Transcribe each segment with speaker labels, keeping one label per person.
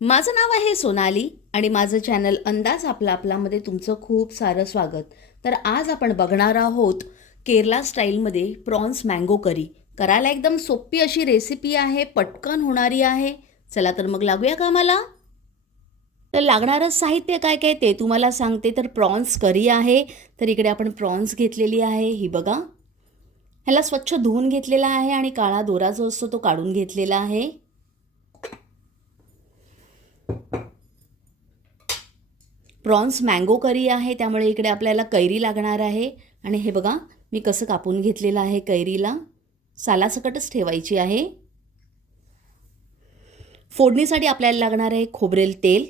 Speaker 1: माझं नाव आहे सोनाली आणि माझं चॅनल अंदाज आपला आपलामध्ये तुमचं खूप सारं स्वागत. तर आज आपण बघणार आहोत केरला स्टाईलमध्ये प्रॉन्स मँगो करी. करायला एकदम सोपी अशी रेसिपी आहे पटकन होणारी आहे. चला तर मग लागूया का मला तर लागणारं साहित्य काय काय ते तुम्हाला सांगते. तर प्रॉन्स करी आहे तर इकडे आपण प्रॉन्स घेतलेली आहे ही बघा. ह्याला स्वच्छ धुवून घेतलेला आहे आणि काळा दोरा जो असतो तो काढून घेतलेला आहे. प्रॉन्स मँगो करी आहे त्यामुळे इकडे आपल्याला कैरी लागणार आहे. आणि हे बघा मी कसं कापून घेतलेलं आहे कैरीला. सालासकटच ठेवायची आहे. फोडणीसाठी आपल्याला लागणार आहे खोबरेल तेल.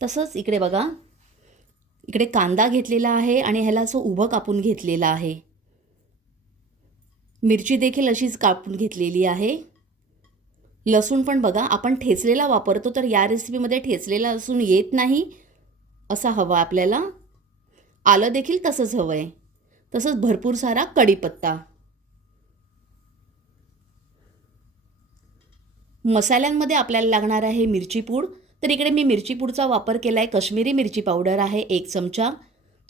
Speaker 1: तसंच इकडे बघा इकडे कांदा घेतलेला आहे आणि ह्याला असं उभं कापून घेतलेलं आहे. मिरची देखील अशीच कापून घेतलेली आहे. लसूण पण बघा आपण ठेचलेला वापरतो तर या रेसिपीमध्ये ठेचलेला लसूण येत नाही. असा हवा आपल्याला. आलं देखील तसंच हवं आहे तसंच भरपूर सारा कढीपत्ता. मसाल्यांमध्ये आपल्याला लागणार आहे मिरची पूड. तर इकडे मी मिरची पूडचा वापर केला आहे कश्मीरी मिरची पावडर आहे एक चमचा.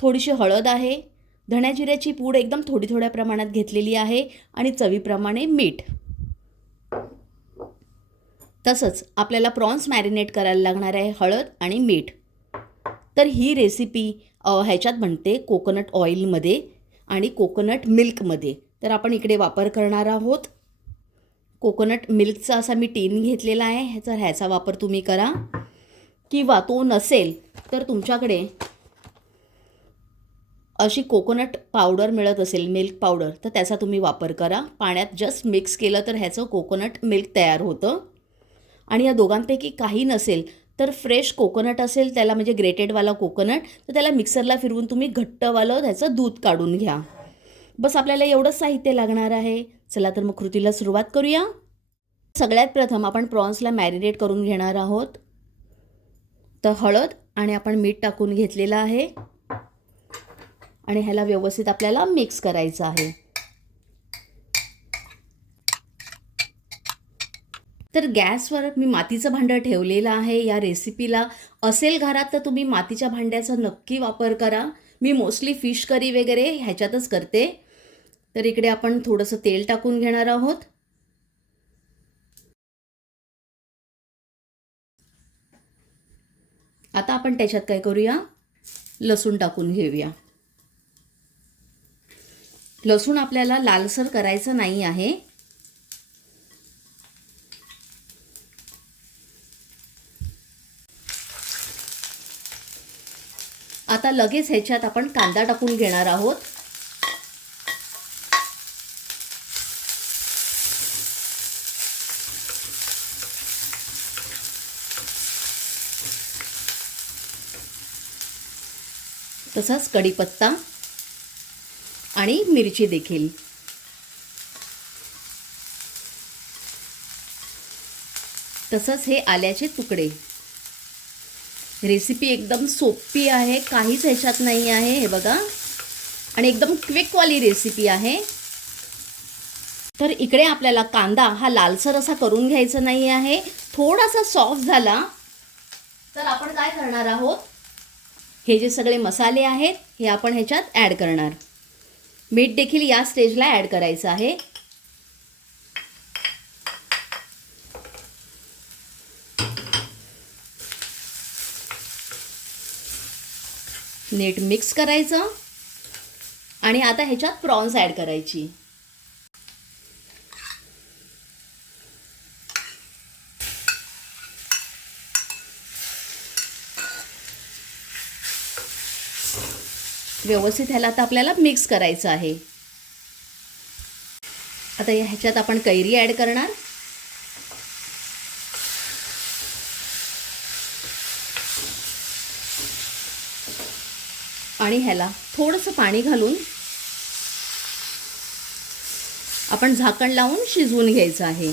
Speaker 1: थोडीशी हळद आहे. धण्या जिऱ्याची पूड एकदम थोडी थोड्या प्रमाणात घेतलेली आहे आणि चवीप्रमाणे मीठ. तसंच आपल्याला प्रॉन्स मॅरिनेट करायला लागणार आहे हळद आणि मीठ. तर ही रेसिपी ह्याच्यात म्हणते कोकोनट ऑइलमध्ये आणि कोकोनट मिल्कमध्ये तर आपण इकडे वापर करणार आहोत. कोकोनट मिल्कचा असा मी टीन घेतलेला आहे. ह्याचा ह्याचा वापर तुम्ही करा. किंवा तो नसेल तर तुमच्याकडे अशी कोकोनट पावडर मिळत असेल मिल्क पावडर तर त्याचा तुम्ही वापर करा. पाण्यात जस्ट मिक्स केलं तर ह्याचं कोकोनट मिल्क तयार होतं. आणि या दोघांपैकी काही नसेल तर फ्रेश कोकोनट असेल त्याला म्हणजे ग्रेटेडवाला कोकोनट तर त्याला मिक्सरला फिरवून तुम्ही घट्टवालं त्याचं दूध काढून घ्या. बस आपल्याला एवढंच साहित्य लागणार आहे. चला तर मग कृतीला सुरुवात करूया. सगळ्यात प्रथम आपण प्रॉन्सला मॅरिनेट करून घेणार आहोत. तर हळद आणि आपण मीठ टाकून घेतलेलं आहे. आणि ह्याला व्यवस्थित आपल्याला मिक्स करायचं आहे. तर गॅसवर मी मातीचं भांडं ठेवलेलं आहे. या रेसिपीला असेल घरात तर तुम्ही मातीच्या भांड्याचा नक्की वापर करा. मी मोस्टली फिश करी वगैरे ह्याच्यातच करते. तर इकडे आपण थोडंसं तेल टाकून घेणार आहोत. आता आपण त्याच्यात काय करूया? लसूण टाकून घेऊया. लसूण आपल्याला लालसर करायचं नाही आहे. आता लगेच ह्याच्यात आपण कांदा टाकून घेणार आहोत. तसाच कढीपत्ता आणि मिरची देखील. तसंच हे आल्याचे तुकडे. रेसिपी एकदम सोपी आहे काहीच ह्याच्यात नाही आहे हे बघा. आणि एकदम क्विकवाली रेसिपी आहे. तर इकडे आपल्याला कांदा हा लालसर असा करून घ्यायचा नाही आहे. थोडासा सॉफ्ट झाला तर आपण काय करणार आहोत? हे जे सगळे मसाले आहेत हे आपण ह्याच्यात ॲड करणार. मीठ देखील या स्टेजला ॲड करायचं आहे. नीट मिक्स करायचं आणि आता ह्याच्यात प्रॉन्स ॲड करायची. व्यवस्थित ह्याला आता आपल्याला मिक्स करायचं आहे. आता ह्याच्यात आपण कैरी ॲड करणार. आणि ह्याला. थोडंसं पाणी घालून आपण झाकण लावून शिजवून घ्यायचं आहे.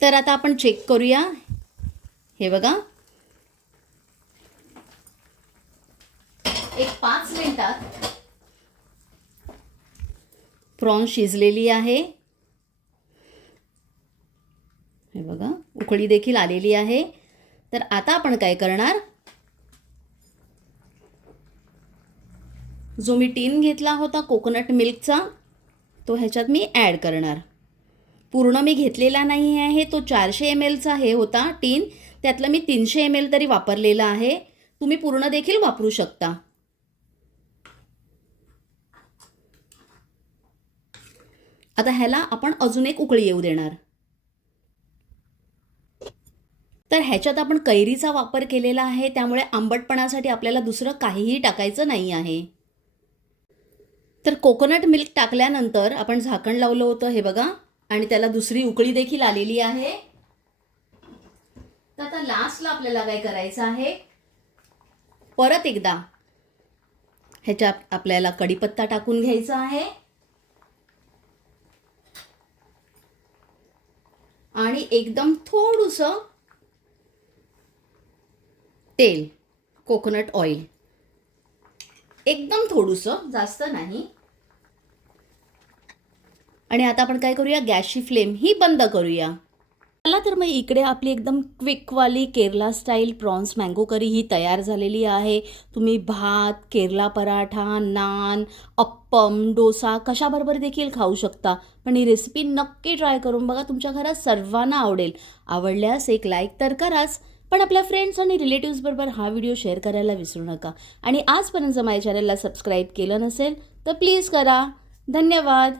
Speaker 1: तर आता आपण चेक करूया. हे बघा. प्रॉन्स शिजलेली आहे. हे बघा उकळी देखील आलेली आहे. तर आता आपण काय करणार? जो मी टीन घेतला होता कोकोनट मिल्कचा तो ह्याच्यात मी ॲड करणार. पूर्ण मी घेतलेला नाही आहे तो चारशे एम एलचा हे होता टीन. त्यातलं मी तीनशे एम एल तरी वापरलेला आहे. तुम्ही पूर्ण देखील वापरू शकता. आता ह्याला आपण अजून एक उकळी येऊ देणार. तर ह्याच्यात आपण कैरीचा वापर केलेला आहे त्यामुळे आंबटपणासाठी आपल्याला दुसरं काहीही टाकायचं नाही आहे. तर कोकोनट मिल्क टाकल्यानंतर आपण झाकण लावलं होतं हे बघा. आणि त्याला दुसरी उकळी देखील आलेली आहे. तर आता लास्टला आपल्याला काय करायचं आहे? परत एकदा ह्याच्यात आपल्याला कडीपत्ता टाकून घ्यायचा आहे. आणि एकदम थोडंसं तेल कोकोनट ऑइल एकदम थोडंसं जास्त नाही. आणि आता आपण काय करूया? गॅसची फ्लेम ही बंद करूया. चला तर मग इकडे आपली एकदम क्विकवाली Kerala style prawns mango curry ही तयार झालेली आहे. तुम्ही भात केरला पराठा नान अप्पम डोसा कशाबरोबर देखील खाऊ शकता. पण ही रेसिपी नक्की ट्राय करून बघा तुमच्या घरात सर्वांना आवडेल. आवडल्यास एक लाईक तर कराच पण आपल्या फ्रेंड्स आणि रिलेटिव्सबरोबर हा व्हिडिओ शेअर करायला विसरू नका. आणि आजपर्यंत माझ्या चॅनलला सबस्क्राईब केलं नसेल तर प्लीज करा. धन्यवाद.